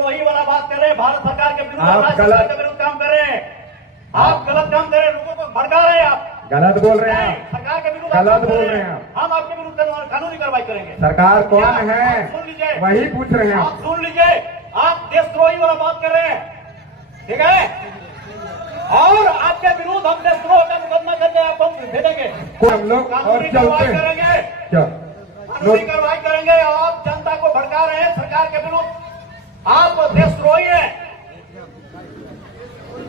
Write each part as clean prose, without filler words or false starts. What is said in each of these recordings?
देशद्रोही वाला बात कर रहे हैं, भारत सरकार के विरुद्ध, आप राज्य सरकार के विरुद्ध काम कर रहे हैं। आप गलत काम कर रहे हैं, लोगों को भड़का रहे हैं, आप गलत बोल रहे हैं, सरकार के विरुद्ध गलत बोल रहे हैं। हम आपके विरुद्ध कानूनी कार्रवाई करेंगे। सरकार कौन क्या? है सुन लीजिए, वही पूछ रहे हैं आप सुन लीजिए, आप देशद्रोही वाला बात कर रहे हैं, ठीक है, और आपके विरुद्ध हम देशद्रोह का मुकदमा करके आपको भेजेंगे, हम लोग और कानूनी चलते कार्रवाई हैं करेंगे, क्या कानूनी कार्रवाई करेंगे। आप जनता को भड़का रहे हैं सरकार के विरुद्ध, आप देशद्रोही हैं,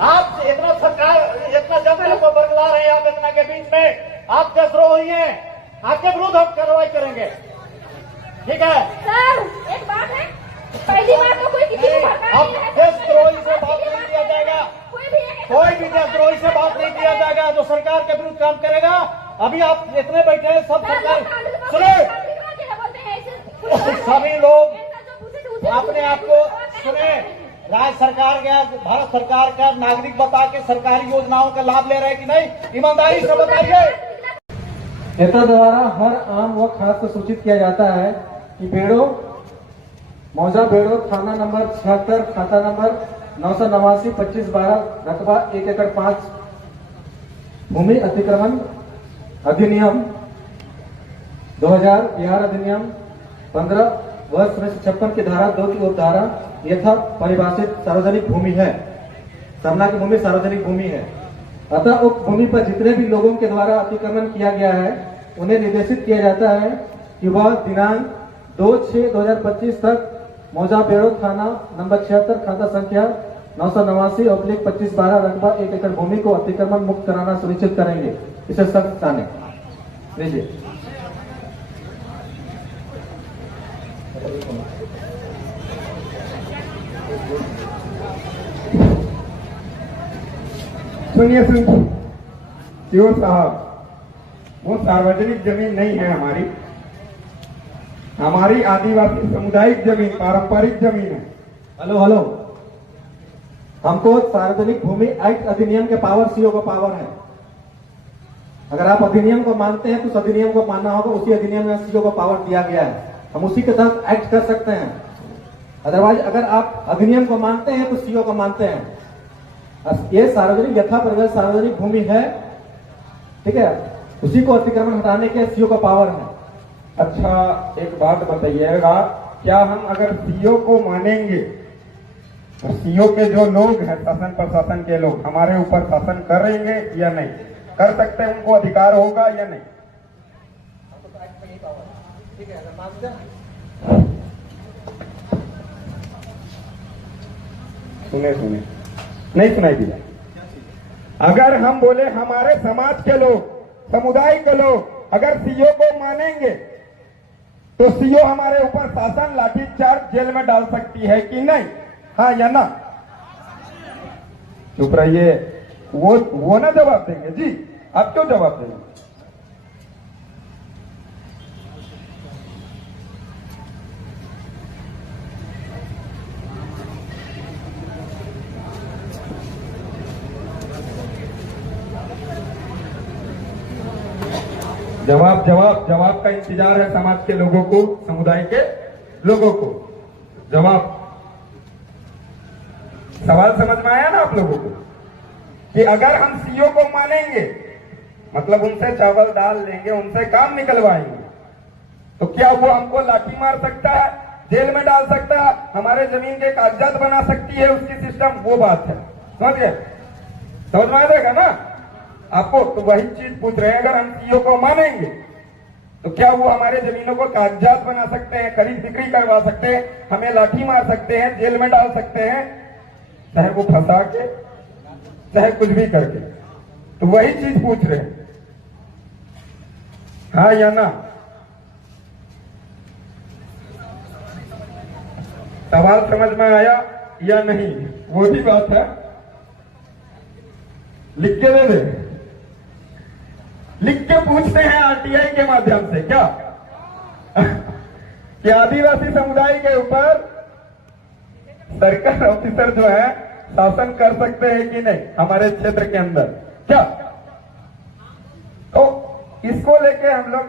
आप इतना सरकार, इतना जनता को बरगला रहे हैं, आप इतना के बीच में आप देशद्रोही हैं, आपके विरुद्ध हम कार्रवाई करेंगे, ठीक है। सर एक बात है, पहली बार तो कोई किसी को भड़का अब नहीं है। देशद्रोही से बात नहीं किया जाएगा, कोई भी देशद्रोही से बात नहीं किया जाएगा जो सरकार के विरुद्ध काम करेगा। अभी आप इतने बैठे हैं, सब सरकार सुने, सभी लोग अपने आप को सुने, राज्य सरकार का, भारत सरकार का नागरिक बता के सरकारी योजनाओं का लाभ ले रहे हैं कि नहीं, ईमानदारी से बताइए। नेता द्वारा हर आम व खास को सूचित किया जाता है कि बेड़ो मौजा बेड़ो थाना नंबर 76 खाता नंबर 989 2512 रकबा 1 एकड़ 5 भूमि अतिक्रमण अधिनियम 2000 बिहार अधिनियम 15 वर्ष 56 की धारा 2 की उपधारा यथा परिभाषित सार्वजनिक भूमि है। सरना की भूमि सार्वजनिक भूमि है। अतः उक्त भूमि पर जितने भी लोगों के द्वारा अतिक्रमण किया गया है उन्हें निर्देशित किया जाता है कि वह दिनांक 2/6/2025 तक मौजा बेड़ो थाना नंबर 76 खाता संख्या 989/2512 रकबा 1 एकड़ भूमि को अतिक्रमण मुक्त कराना सुनिश्चित करेंगे। इसे सख्त जाने लीजिए। सुनिए सीओ साहब, वो सार्वजनिक जमीन नहीं है हमारी, हमारी आदिवासी सामुदायिक जमीन, पारंपरिक जमीन है। हेलो, हमको सार्वजनिक भूमि एक्ट अधिनियम के पावर सीओ का पावर है। अगर आप अधिनियम को मानते हैं तो उस अधिनियम को मानना होगा, उसी अधिनियम में सीओ को पावर दिया गया है, हम उसी के तहत एक्ट कर सकते हैं। अदरवाइज अगर आप अधिनियम को मानते हैं तो सीओ को मानते हैं। ये सार्वजनिक यथा परिभाषित सार्वजनिक भूमि है, ठीक है, उसी को अतिक्रमण हटाने के सीओ का पावर है। अच्छा एक बात बताइएगा, क्या हम अगर सीओ को मानेंगे तो सीओ के जो लोग हैं, शासन प्रशासन के लोग, हमारे ऊपर शासन करेंगे या नहीं कर सकते, उनको अधिकार होगा या नहीं? सुने नहीं सुनाई दिया। अगर हम बोले हमारे समाज के लोग, समुदाय के लोग अगर सीओ को मानेंगे तो सीओ हमारे ऊपर शासन, लाठीचार्ज, जेल में डाल सकती है कि नहीं? हाँ या ना? चुप रहिए, वो ना जवाब देंगे जी, आप क्यों जवाब देंगे? जवाब का इंतजार है समाज के लोगों को, समुदाय के लोगों को। जवाब, सवाल समझ में आया ना आप लोगों को? कि अगर हम सीओ को मानेंगे, मतलब उनसे चावल दाल लेंगे, उनसे काम निकलवाएंगे, तो क्या वो हमको लाठी मार सकता है, जेल में डाल सकता है, हमारे जमीन के कागजात बना सकती है उसकी सिस्टम? वो बात है, समझ गए? समझ में आ जाएगा ना आपको? तो वही चीज पूछ रहे हैं, अगर हम सीओ को मानेंगे तो क्या वो हमारे जमीनों को कागजात बना सकते हैं, खरीद बिक्री करवा सकते हैं, हमें लाठी मार सकते हैं, जेल में डाल सकते हैं, चाहे वो फंसा के, चाहे कुछ भी करके? तो वही चीज पूछ रहे हैं, हाँ या ना? सवाल समझ में आया या नहीं? वो भी बात है, लिख के दे दे, लिख के पूछते हैं आरटीआई के माध्यम से क्या कि आदिवासी समुदाय के ऊपर सरकार ऑफिसर जो है शासन कर सकते हैं कि नहीं हमारे क्षेत्र के अंदर? क्या तो इसको लेके हम लोग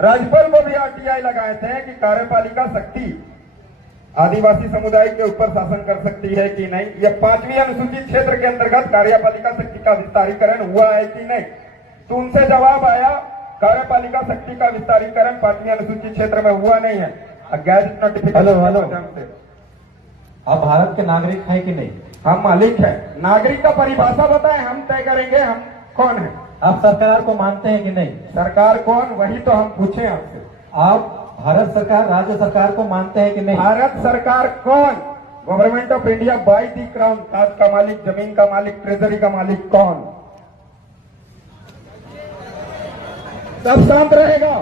राज्यपाल को भी आरटीआई लगाए थे कि कार्यपालिका शक्ति आदिवासी समुदाय के ऊपर शासन कर सकती है कि नहीं, यह 5वीं अनुसूचित क्षेत्र के अंतर्गत कार्यपालिका शक्ति का विस्तारीकरण हुआ है कि नहीं। तो उनसे जवाब आया कार्यपालिका शक्ति का विस्तारीकरण 5वीं अनुसूचित क्षेत्र में हुआ नहीं है। Gadget notification hello, hello. के माध्यम से आप भारत के नागरिक हैं कि नहीं? हम मालिक है। नागरिक का परिभाषा बताएं, हम तय करेंगे हम कौन है। आप सरकार को मानते हैं कि नहीं? सरकार कौन, वही तो हम पूछे आपसे। आप भारत सरकार, राज्य सरकार को मानते हैं कि नहीं? भारत सरकार कौन? Government of India by the crown. ताज का मालिक, जमीन का मालिक, ट्रेजरी का मालिक कौन? सब शांत रहेगा।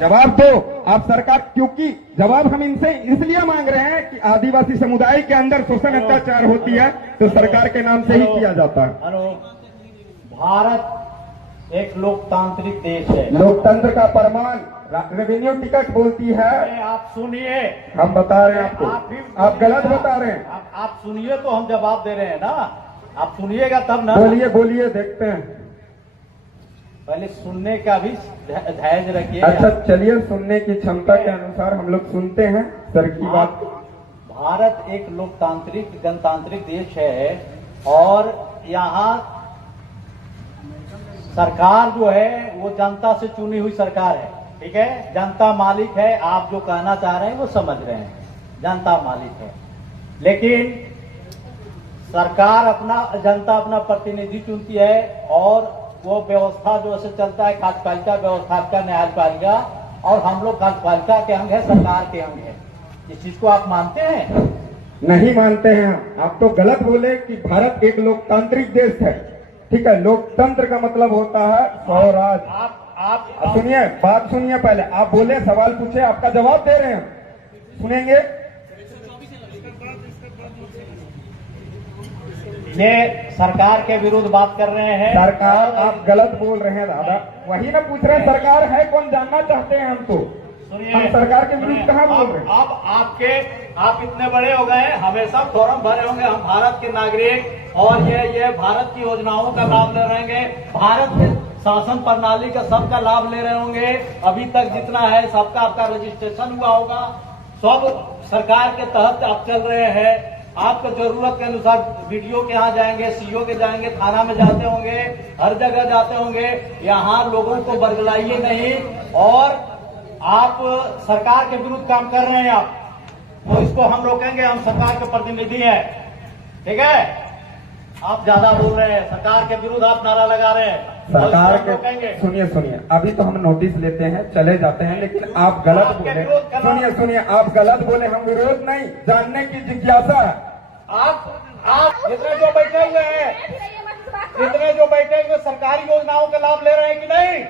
जवाब दो आप सरकार, क्योंकि जवाब हम इनसे इसलिए मांग रहे हैं कि आदिवासी समुदाय के अंदर शोषण अत्याचार होती है तो सरकार के नाम से ही किया जाता है। हेलो, भारत एक लोकतांत्रिक देश है। लोकतंत्र का प्रमाण रेवेन्यू टिकट बोलती है। आप सुनिए, हम बता रहे हैं आपको, आप गलत बता रहे हैं। आप सुनिए तो हम जवाब दे रहे हैं ना, आप सुनिएगा तब ना। बोलिए बोलिए, देखते हैं। पहले सुनने का भी धैर्य रखिए। अच्छा चलिए, सुनने की क्षमता के अनुसार हम लोग सुनते हैं सर की बात। भारत एक लोकतांत्रिक गणतांत्रिक देश है और यहाँ सरकार जो है वो जनता से चुनी हुई सरकार है। ठीक है, जनता मालिक है। आप जो कहना चाह रहे हैं वो समझ रहे हैं, जनता मालिक है। लेकिन सरकार जनता अपना प्रतिनिधि चुनती है और वो व्यवस्था जो ऐसे चलता है, कार्यपालिका व्यवस्था का, न्यायपालिका, और हम लोग कार्यपालिका के अंग है, सरकार के अंग है। इस चीज को आप मानते हैं? नहीं मानते हैं। आप तो गलत बोले कि भारत एक लोकतांत्रिक देश है। ठीक है, लोकतंत्र का मतलब होता है स्वराज। आप सुनिए, बात सुनिए। पहले आप बोले, सवाल पूछे, आपका जवाब दे रहे हैं, सुनेंगे। ये सरकार के विरुद्ध बात कर रहे हैं। सरकार, आप गलत बोल रहे हैं दादा। वही ना पूछ रहे हैं, सरकार है कौन, जानना चाहते हैं हम तो। हम सरकार के विरुद्ध कहाँ बोल रहे हैं? अब आप इतने बड़े हो गए, हमेशा फॉर्म भरे होंगे, हम भारत के नागरिक और ये भारत की योजनाओं का लाभ ले रहे होंगे, भारत के शासन प्रणाली का सबका लाभ ले रहे होंगे। अभी तक जितना है सबका आपका रजिस्ट्रेशन हुआ होगा, सब सरकार के तहत आप चल रहे हैं। आपको जरूरत के अनुसार वीडियो के यहाँ जाएंगे, सीओ के जाएंगे, थाना में जाते होंगे, हर जगह जाते होंगे। यहाँ लोगों को बरगलाइए नहीं, और आप सरकार के विरुद्ध काम कर रहे हैं आप, तो इसको हम लोग कहेंगे हम सरकार के प्रतिनिधि हैं। ठीक है, आप ज्यादा बोल रहे हैं, सरकार के विरुद्ध आप नारा लगा रहे हैं। सरकार के, सुनिए सुनिए, अभी तो हम नोटिस लेते हैं, चले जाते हैं, लेकिन आप गलत बोले। सुनिए सुनिए, आप गलत बोले, हम विरोध नहीं, जानने की जिज्ञासा है। आप इतने जो बैठे हुए हैं, इतने जो बैठे हुए सरकारी योजनाओं का लाभ ले रहे हैं कि नहीं?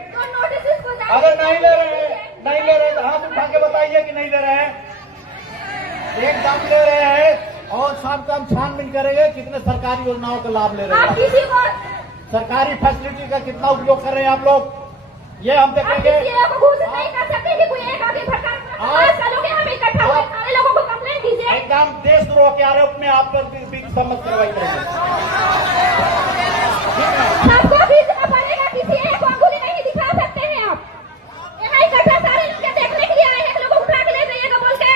अगर नहीं ले रहे हैं, नहीं ले रहे तो हाथ उठा के बताइए कि नहीं ले रहे हैं। एकदम ले रहे हैं, और शाम को हम छानबीन करेंगे कितने सरकारी योजनाओं का लाभ ले रहे हैं, सरकारी फैसिलिटी का कितना उपयोग कर रहे हैं आप लोग, ये हम देखेंगे। एकदम देशद्रोह के आरोप में आप पर सम्मत कार्रवाई करेंगे। सबको खींचना पड़ेगा, किसी एक को अंगुली नहीं दिखा सकते हैं आप। यहाँ इकट्ठा सारे लोग देखने के लिए आए हैं, लोगों को उठा के ले जाइएगा बोल के।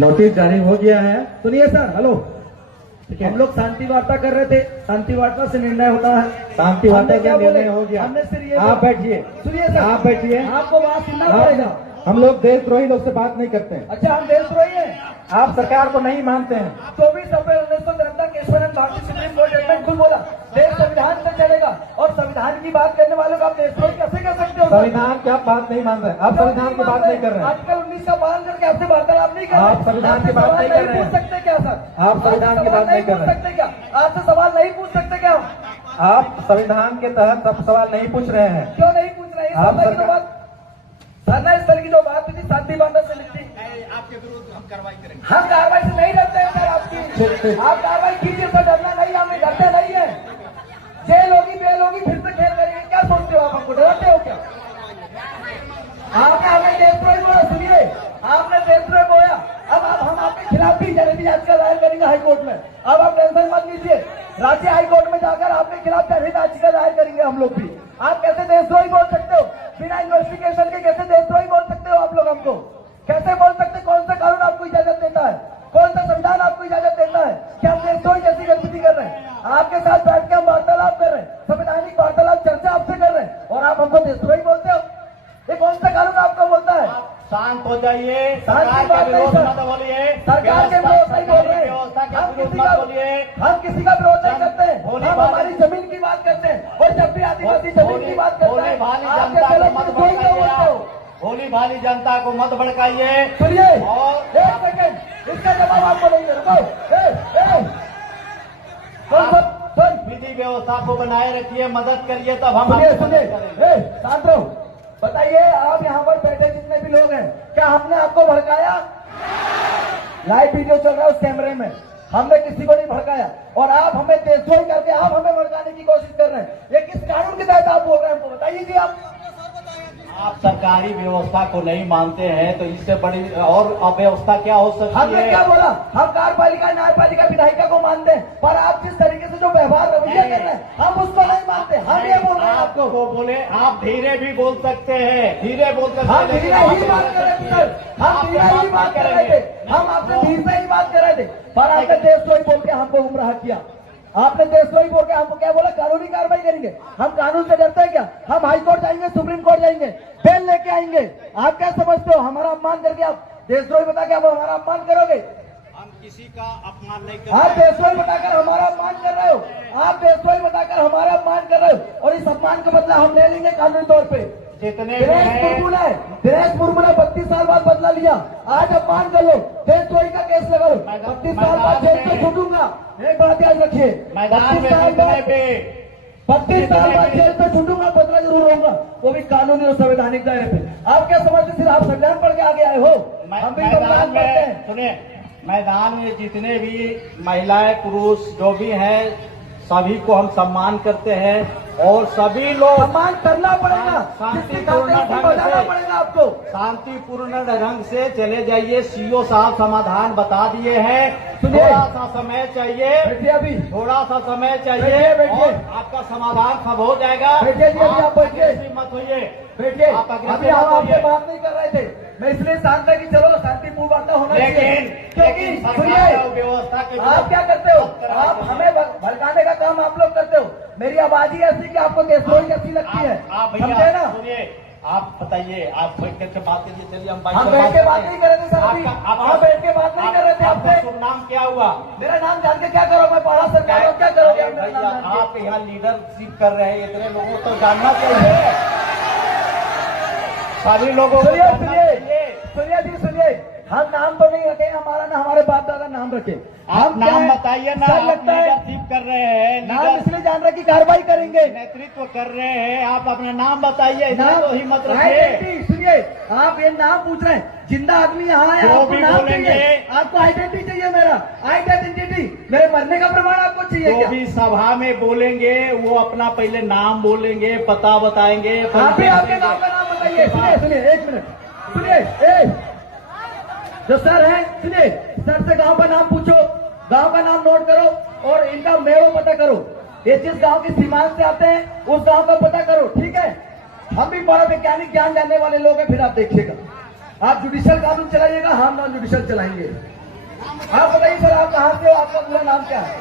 नोटिस जारी हो गया है। सुनिए सर, हेलो, हम लोग शांति वार्ता कर रहे थे, शांति वार्ता से निर्णय होता है। शांति वार्ता का निर्णय हो गया। हमने सिर्फ ये, आप बैठिए, सुनिए सर, आप बैठिए, आपको बात सुनना पड़ेगा। हम लोग देशद्रोही लोग से बात नहीं करते हैं। अच्छा, हम देशद्रोही हैं? आप सरकार को नहीं मानते हैं। 24 अप्रैल 1973 केशवानंद भारतीय सुप्रीम कोर्ट जजमेंट खुद बोला, देश संविधान से चलेगा, और संविधान की बात करने वालों को आप देशद्रोही कैसे कर सकते हो? संविधान की आप बात नहीं मान रहे, आप संविधान की बात नहीं कर रहे हैं। आर्टिकल 19 का पालन करके आपसे वार्तालाप नहीं कर रहे, आप संविधान की बात नहीं कर रहे हैं। पूछ सकते क्या सर? आप संविधान की बात नहीं कर रहे क्या? आपसे सवाल नहीं पूछ सकते क्या? आप संविधान के तहत आप सवाल नहीं पूछ रहे हैं। क्यों नहीं पूछ रहे हैं? धरना स्थल की जो बात थी शांति वार्ता से लिखती, आपके विरुद्ध हम कार्रवाई करेंगे। हम कार्रवाई से नहीं डरते हैं सर आपकी, आप कार्रवाई कीजिए सर, डरना नहीं, हमें डरते नहीं है। जेल होगी, बेल होगी, फिर से खेल करेंगे, क्या सोचते हो आप? हमको डरते हो क्या? आपने हमें देशद्रोही बोला, सुनिए, आपने देशद्रोही बोला, अब हम आपके खिलाफ भी जनहित याचिका दायर करेंगे हाईकोर्ट में। अब आप टेंशन मत लीजिए, राज्य हाईकोर्ट में जाकर आपके खिलाफ जनहित याचिका दायर करेंगे हम लोग भी। आप कैसे देशद्रोही बोल सकते हो? बिना इन्वेस्टिगेशन के कैसे देशद्रोही बोल सकते हो आप लोग हमको? कैसे बोल सकते? कौन सा कानून आपको इजाजत देता है? कौन सा संविधान आपको इजाजत देता है कि हम देशद्रोही जैसी गतिविधि कर रहे हैं? आपके साथ बैठ के हम वार्तालाप कर रहे हैं, संवैधानिक वार्तालाप चर्चा आपसे कर रहे हैं, और आप हमको देशद्रोही बोलते हो? ये कौन सा कानून आपको बोलता है? शांत हो जाइए, शांति सरकार बात के नहीं विरोध सर। मत बोलिए, सरकार के विरोध नहीं बोल रहे हैं। व्यवस्था के हम विरोध किसी मत का बोलिए। हम किसी का विरोध नहीं करते हैं। भोली हम भाली- हमारी जमीन की बात करते हैं, और जब भी आदिवासी जमीन की बात करते भोली हैं भाली आप जनता कैसे को लोग मत देशद्रोही क्यों भड़काइए बोलते हो? आप। भोली भाली जनता को मत भड़काइए। सुनिए, और एक सेकंड, इसका जवाब आपको नहीं दे रहा। विधि व्यवस्था को बनाए रखिए, मदद करिए, तब हम सुनिए आपकी सुनिए, मदद करेंगे। शांत रहो। बताइए, आप यहाँ पर बैठे जितने भी लोग हैं, क्या हमने आपको भड़काया? लाइव वीडियो चल रहा है उस कैमरे में, हमने किसी को नहीं भड़काया, और आप हमें देशद्रोही करके आप हमें भड़काने की कोशिश कर रहे हैं। ये किस कानून के तहत आप बोल रहे हैं, हमको बताइए जी। आप सरकारी व्यवस्था को नहीं मानते हैं तो इससे बड़ी और अव्यवस्था क्या हो सकती हमने है? क्या बोला? हम कार्यपालिका, न्यायपालिका, विधायिका को मानते हैं, पर आप जिस तरीके से जो व्यवहार रवैया कर रहे हैं हम उसको नहीं मानते। हम ये बोल रहे हैं आपको। आपको बोले, आप धीरे भी बोल सकते हैं, धीरे बोल सकते हम हैं, धीरे लेकिन ही आप बात कर रहे थे सर, हम आप धीरे ही बात कर रहे थे, हम आपसे धीरे से ही बात कर रहे थे, पर आपने देशद्रोही बोल के हमको गुमराह किया। आपने देशद्रोही बोल के हमको क्या बोला? कानूनी कार्रवाई करेंगे। हम कानून से डरते हैं क्या? हम हाई कोर्ट जाएंगे, सुप्रीम कोर्ट जाएंगे, बेल लेके आएंगे। आप क्या समझते हो? हमारा अपमान करके आप देशद्रोही बता के आप हमारा अपमान करोगे? हम किसी का अपमान नहीं आप करते। देशद्रोही बताकर हमारा अपमान कर रहे हो, आप देशद्रोही बताकर हमारा अपमान कर रहे हो, और इस अपमान का बदला हम ले लेंगे कानूनी तौर पे। जितने भी दिनेश हैं, मुर्मू ने 32 साल बाद बदला लिया, आज अपमान कर लो, देशद्रोही का केस लगा लो, 32 साल बाद जेल से छूटूंगा। एक बात याद रखिए, मैदान 32 में साल जितने बाद भी 32 साल बाद जेल से छूटूंगा, बदला जरूर होगा, वो भी कानूनी और संवैधानिक दायरे पे। आप क्या समझते? सिर्फ आप संविधान पढ़ के आगे आए हो? हम भी संविधान मैदान पढ़ते में हैं। सुनिए, मैदान में जितने भी महिलाएं, पुरुष जो भी हैं, सभी को हम सम्मान करते हैं, और सभी लोग सम्मान करना पड़ेगा, जिसके खाते उसको बजाना पड़ेगा आपको। शांतिपूर्ण ढंग से चले जाइए। सीओ साहब समाधान बता दिए हैं, सुनिए। थोड़ा सा समय चाहिए, बैठिए अभी, थोड़ा सा समय चाहिए, बैठिए, बैठिए। और आपका समाधान सब हो जाएगा। बैठिए जी, अभी आप बैठिए। aggressive मत होइए, बैठिए। आप aggressive अभी हम मत आपसे होइए। बात नहीं कर रहे थे, मैं इसलिए शांत है कि चलो शांतिपूर्ण वार्ता होना चाहिए। क्योंकि लेकिन सुनिए, सरकार व्यवस्था के आप क्या करते हो? आप हमें भड़काने का काम आप लोग करते हो। मेरी आवाज ही ऐसी कि आपको देशद्रोही कैसी लगती है, आप समझे भैया ना? सुनिए, आप बताइए, आप बैठ करके बात कीजिए। चलिए हम हम बैठ के बात नहीं कर रहे थे सर, अभी आप बैठ के बात नहीं कर रहे थे आपका आपसे। शुभ नाम क्या हुआ? मेरा नाम जान के क्या करो? मैं पढ़ा सरकार क्या करोगे आप मेरा भैया, नाम जान के? आप यहाँ लीडरशिप कर रहे हैं, इतने लोगों को जानना चाहिए, सभी लोगों को सुनिए जानना सुनिए चाहिए। सुनिए जी, सुनिए, हम नाम तो नहीं रखे, हमारा ना हमारे बाप दादा नाम रखे। आप क्या नाम है? बताइए ना, सर आप लगता है लीडरशिप कर रहे हैं, नाम इसलिए जान रहे कि कार्रवाई करेंगे। नेतृत्व कर रहे हैं, आप अपना नाम बताइए, इतना नाम तो हिम्मत रखिए। आइडेंटिटी, सुनिए, आप ये नाम पूछ रहे हैं, जिंदा आदमी यहाँ है, जो आपको भी नाम बोलेंगे। चाहिए, आपको आइडेंटिटी चाहिए। मेरा आइडेंटिटी, मेरे मरने का प्रमाण आपको चाहिए जो क्या? भी सभा में बोलेंगे वो अपना पहले नाम बोलेंगे, पता बताएंगे। आप ही आपके गाँव का नाम बताइए। सुनिए सुनिए, एक मिनट सुनिए, जो सर है, सुनिए, सर से गांव का नाम पूछो, गांव का नाम नोट करो, और इनका मेड़ो पता करो। ये जिस गांव की सीमांत से आते हैं उस गांव का पता करो, ठीक है? हम भी बड़ा वैज्ञानिक ज्ञान जानने वाले लोग हैं, फिर आप देखिएगा। आप जुडिशियल कानून चलाइएगा, हम नॉन जुडिशियल चलाएंगे। आप बताइए सर, आप कहाँ से हो? आपका पूरा नाम क्या है?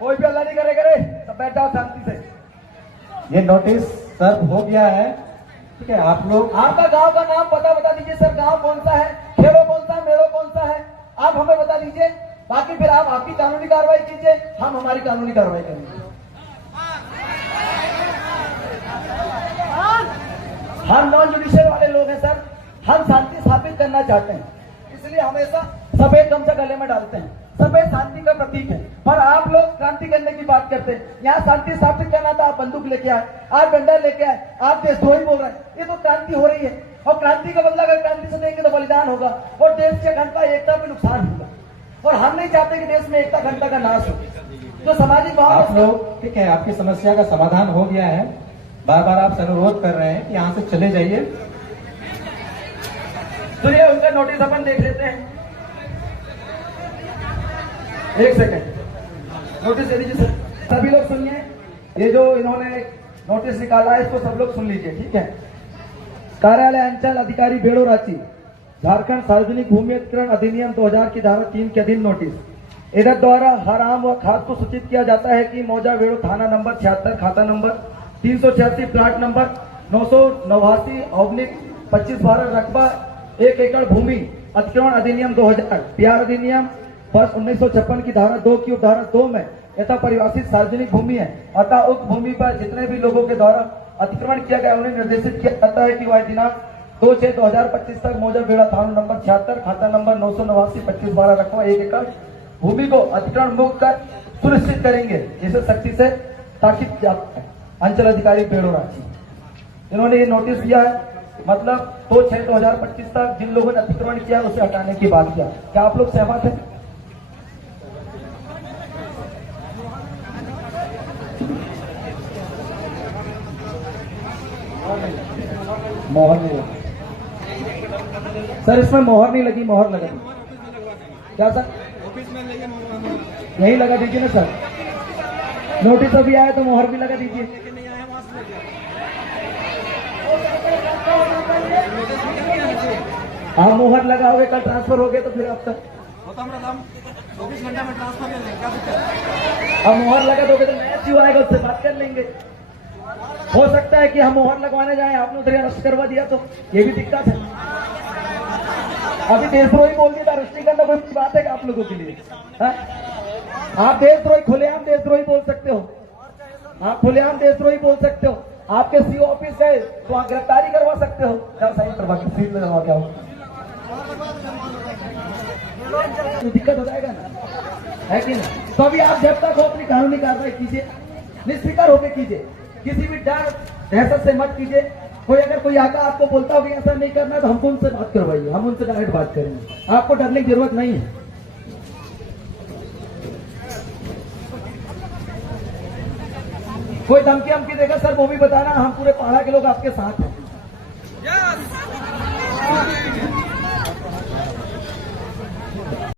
कोई भी अल्लाह नहीं करे, सब बैठ जाओ शांति से। ये नोटिस सर्व हो गया है, ठीक है? आप लोग आपका गांव का नाम पता बता दीजिए सर, गांव कौन सा है, खेड़ो कौन सा है, मेड़ो कौन सा है, आप हमें बता दीजिए। बाकी फिर आप आपकी कानूनी कार्रवाई कीजिए, हम हमारी कानूनी कार्रवाई करेंगे। हम नॉन जुडिशियल वाले लोग हैं सर, हम शांति स्थापित करना चाहते हैं, इसलिए हमेशा सफेद गमछा गले में डालते हैं। सफेद शांति का प्रतीक है, पर आप लोग क्रांति करने की बात करते हैं। यहाँ शांति स्थापित करना था, आप बंदूक लेके आए, आप डंडा लेके आए, आप देशद्रोही बोल रहे हैं। ये तो क्रांति हो रही है, और क्रांति का बदला अगर क्रांति से देंगे तो बलिदान होगा, और देश के अखंडता एकता पे नुकसान होगा, और हम नहीं चाहते कि देश में एकता अखंडता का नाश हो। तो सामाजिक आप भाव लोग, ठीक है, आपकी समस्या का समाधान हो गया है। बार बार आप अनुरोध कर रहे हैं कि यहाँ से चले जाइए। सुनिए, उनका नोटिस अपन देख लेते हैं। एक सेकंड, नोटिस दे दीजिए सर। सभी लोग सुनिए, ये जो इन्होंने नोटिस निकाला है इसको सब लोग सुन लीजिए, ठीक है। कार्यालय अंचल अधिकारी बेड़ो रांची, झारखंड सार्वजनिक भूमि अधिग्रहण अधिनियम 2000 की धारा 3 के अधीन नोटिस। इधर द्वारा हर आम व खास को सूचित किया जाता है कि मौजा बेड़ो थाना नंबर 76 खाता नंबर 386 प्लाट नंबर 989/25/12 रकबा 1 एकड़ भूमि अतिक्रमण अधिनियम 2000 बिहार अधिनियम वर्ष 1956 की धारा 2 की उपधारा 2 में यथा परिभाषित सार्वजनिक भूमि है। अतः उक्त भूमि पर जितने भी लोगों के द्वारा अतिक्रमण किया गया उन्हें निर्देशित किया जाता है कि वह दिनांक 2/6/2025 तक मौजा बेड़ा थाना नंबर 76 खाता नंबर 989/25/12 रकबा 1 एकड़ भूमि को अतिक्रमण मुक्त कर सुनिश्चित करेंगे। इसे सख्ती से ताकीद किया है। अंचल अधिकारी बेड़ो रांची, इन्होंने ये नोटिस दिया है, मतलब 2/6/2025 तक जिन लोगों ने अतिक्रमण किया उसे हटाने की बात किया। क्या आप लोग सहमत हैं? मोहर नहीं लगी सर, इसमें मोहर नहीं लगी, मोहर लगा क्या सर? यही लगा दीजिए ना सर, नोटिस अभी आया तो मोहर भी लगा दीजिए। आप मोहर लगाओगे, कल ट्रांसफर हो गए तो फिर आप तक 24 घंटा में ट्रांसफर कर लेंगे। अब मोहर लगा दोगे तो नया क्यों आएगा, उससे बात कर लेंगे। हो सकता है कि हम मोहर लगवाने जाएं, आपने उधर अरेस्ट करवा दिया तो ये भी दिक्कत है। अभी देशद्रोही बोल दिया, अरेस्टिंग करना कोई बात है आप लोगों के लिए? हा? आप देशद्रोही, खुलेआम देशद्रोही बोल सकते हो, आप खुलेआम देशद्रोही बोल सकते हो। आपके सीओ ऑफिस गए तो आप गिरफ्तारी करवा सकते हो, क्या साइन करवा के सील में करवा, क्या हो दिक्कत हो जाएगा ना, है कि नहीं? तो अभी आप जब तक हो अपनी कानूनी कार्रवाई कीजिए, निष्फिक्र होकर कीजिए, किसी भी डर दहशत से मत कीजिए। कोई अगर कोई आका आपको बोलता हो कि ऐसा नहीं करना तो हमको उनसे बात करवाइए, हम उनसे डायरेक्ट बात करेंगे, आपको डरने की जरूरत नहीं है। कोई धमकी हमकी देगा सर वो भी बताना, हम पूरे पाड़ा के लोग आपके साथ हैं।